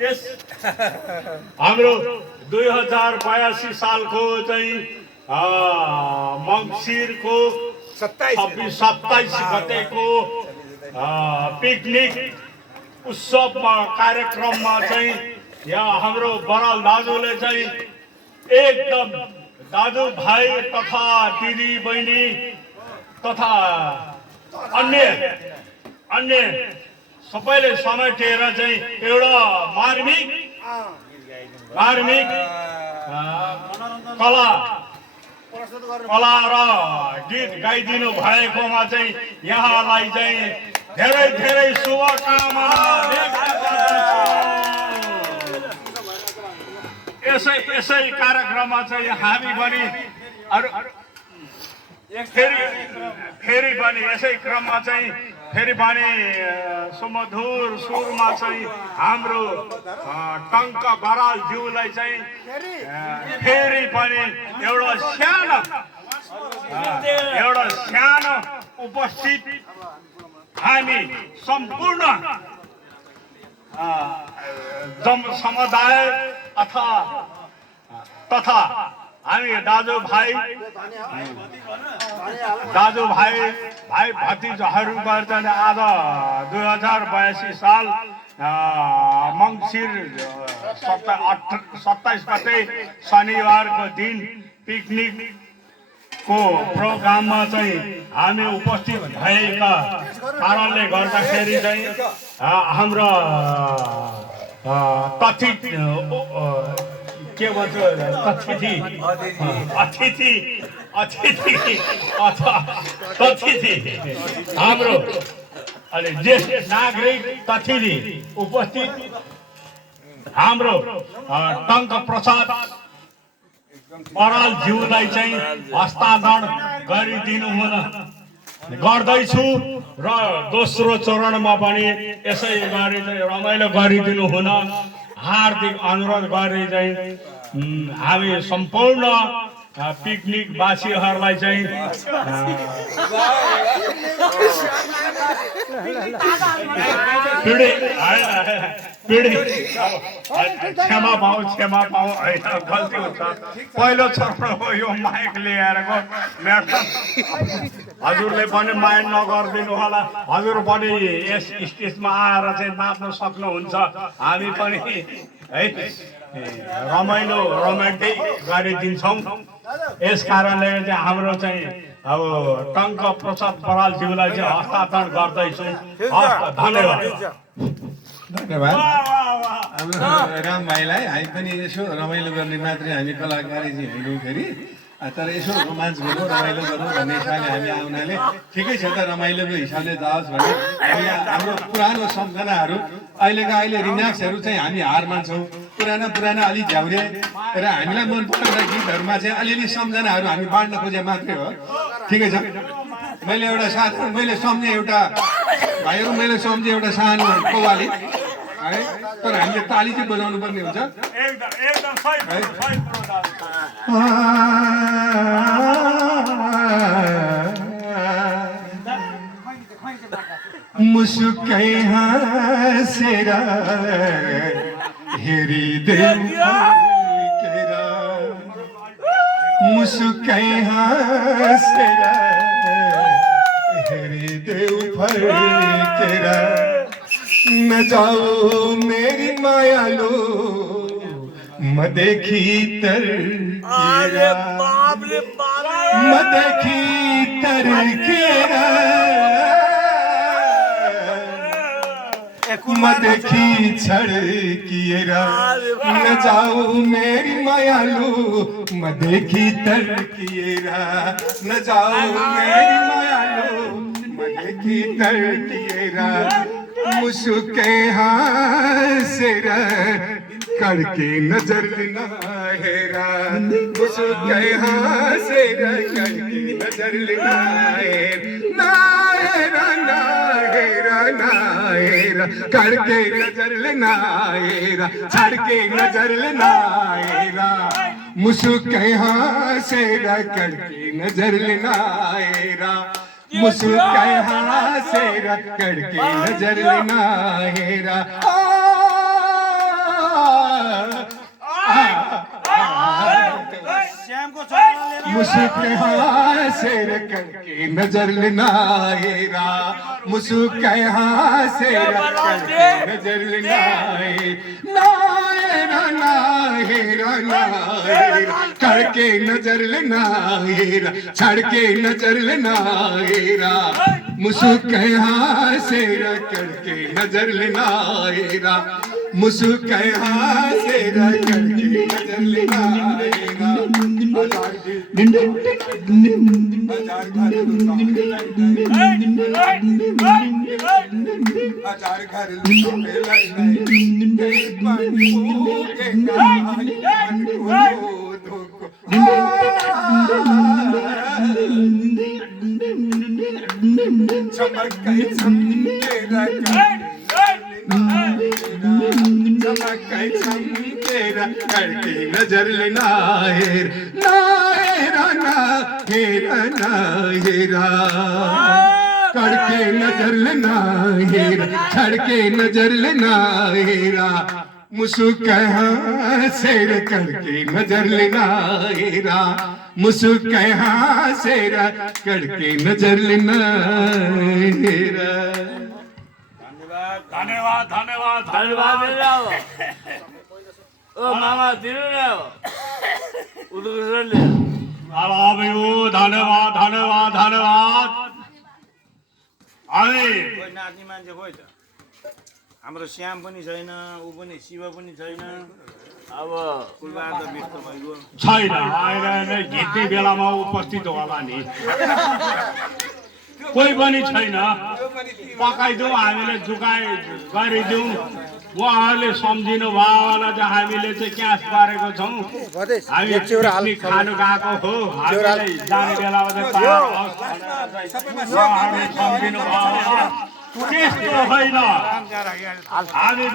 यस हाम्रो 2082 सालको चाहिँ मङ्सिरको 27 गतेको पिकनिक उत्सवमा कार्यक्रममा चाहिँ यहाँ हाम्रो बराल दाजुले चाहिँ एकदम दाजुभाइ तथा दिदी बहिनी तथा अन्य सबैले समेटेर चाहिँ एउटा मार्मिक कला र गीत गाइदिनु भएकोमा चाहिँ यहाँलाई चाहिँ धेरै धेरै शुभकामना व्यक्त गर्दछु। यसै कार्यक्रममा चाहिँ हामी पनि फेरि पनि यसै क्रममा चाहिँ फेरि पनि सुमधुर सुरमा चाहिँ हाम्रो टङ्क बराल ज्यूलाई चाहिँ फेरि पनि एउटा सानो उपस्थित हामी सम्पूर्ण समुदाय तथा हामी दाजुभाइ भाइ भतिजाहरूबाट आज 2082 साल मङ्सिर 27 गते शनिबारको दिन पिकनिकको प्रोग्राममा चाहिँ हामी उपस्थित भएका कारणले गर्दाखेरि चाहिँ हाम्रो कथित के भन्छ अतिथि हाम्रो अलि ज्येष्ठ नागरिक अतिथि उपस्थित हाम्रो टङ्क प्रसाद बराल ज्यूलाई चाहिँ हस्तान्तरण गरिदिनु हुन गर्दैछु र दोस्रो चरणमा पनि यसै गरी रमाइलो गरिदिनु हुन हार्दिक अनुरोध गरी चाहिँ हामी सम्पूर्ण पिकनिकवासीहरूलाई चाहिँ क्षमा पाऊ होइन गल्ती हुन्छ। पहिलो चरण हो यो माइक लिएरको म्याटर। हजुरले पनि माइन्ड नगरिदिनु होला। हजुर पनि यस स्टेजमा आएर चाहिँ नाच्न सक्नुहुन्छ। हामी पनि है रमाइलो रोमान्टिक गरिदिन्छौँ। यस कारणले चाहिँ हाम्रो चाहिँ अब टङ्क प्रसाद बरालज्यूलाई चाहिँ हस्तान्तरण गर्दैछु। धन्यवाद। राम भाइलाई हामी पनि यसो रमाइलो गर्ने मात्रै हामी कलाकारी चाहिँ होइनौँ फेरि, तर यसो रोमान्च गरौँ रमाइलो गरौँ भन्ने हिसाबले हामी आउनाले ठिकै छ त, रमाइलोको हिसाबले जाओस् भने हाम्रो पुरानो सम्झनाहरू अहिले रिम्याक्सहरू चाहिँ हामी हार मान्छौँ। पुराना अलि झ्याउरे र हामीलाई मनपर्ने गीतहरूमा चाहिँ अलिअलि सम्झनाहरू हामी बाँड्न खोजे मात्रै हो। ठिकै छ। मैले सम्झेँ एउटा भाइहरू, मैले सम्झेँ एउटा सानो कव्वाली है, तर हामीले ताली चाहिँ बजाउनु पर्ने हुन्छ। मुस्कै हाँसेर हेरिदेऊ फर्केर, मुस्कै हाँसेर हेरिदेऊ फर्केर, नजाऊ मेरी मायालु मदेखि तर्केरा, मदेखि तर्केरा, मदेखि छड्किएरा, नजाऊ मेरी मायालु मदेखि तर्किएरा, नजाऊ मेरी मायालु मदेखि तर्किएरा, मुस्कै हाँसेर करके नजर ना हेरा, मुस्कै हाँसेर करके नजर ना हेरा, ना हेरा करके नजर लेना हेरा, छड़ के नजर लेना हेरा, मुस्कै हाँसेर करके नजर लेना हेरा, मुस्कै हाँसेर करके नजर लेना हेरा। मुस्कान से करके नजर लेना हेरा मुस्कान से करके नजर लेना करके नजर लेना हेरा छड़ के नजर लेना हेरा मुस्कान से करके नजर लेना हेरा मुस्कान से करके नजर लेना हेरा हजार घर करके नजर लेना हेरा हेरा करके नजर लेना हेरा छड़ के नजर लेना हेरा मुस्कान से करके नजर लेना हेरा मुस्कान से करके नजर लेना हेरा धन्यवाद धन्यवाद धन्यवाद ओ मामा दिनु न उदुरले अब यो धन्यवाद धन्यवाद धन्यवाद अनि कोही नाच्ने मान्छे खोइ त हाम्रो श्याम पनि छैन ऊ पनि शिव पनि छैन अब कुलबार त व्यस्त भइगयो छैन आएर गीतै बेलामा उपस्थित होला नि कोही पनि छैन पकाइदिउँ हामीले जुकाइ गरिदिउँ उहाँहरूले सम्झिनु भयो होला चाहिँ हामीले चाहिँ क्यास गरेको छौँ हामी पिकनिक खानु गएको हो हामीलाई जाने बेलामा चाहिँ उहाँहरूले सम्झिनु भयो होला त्यस्तो होइन हामी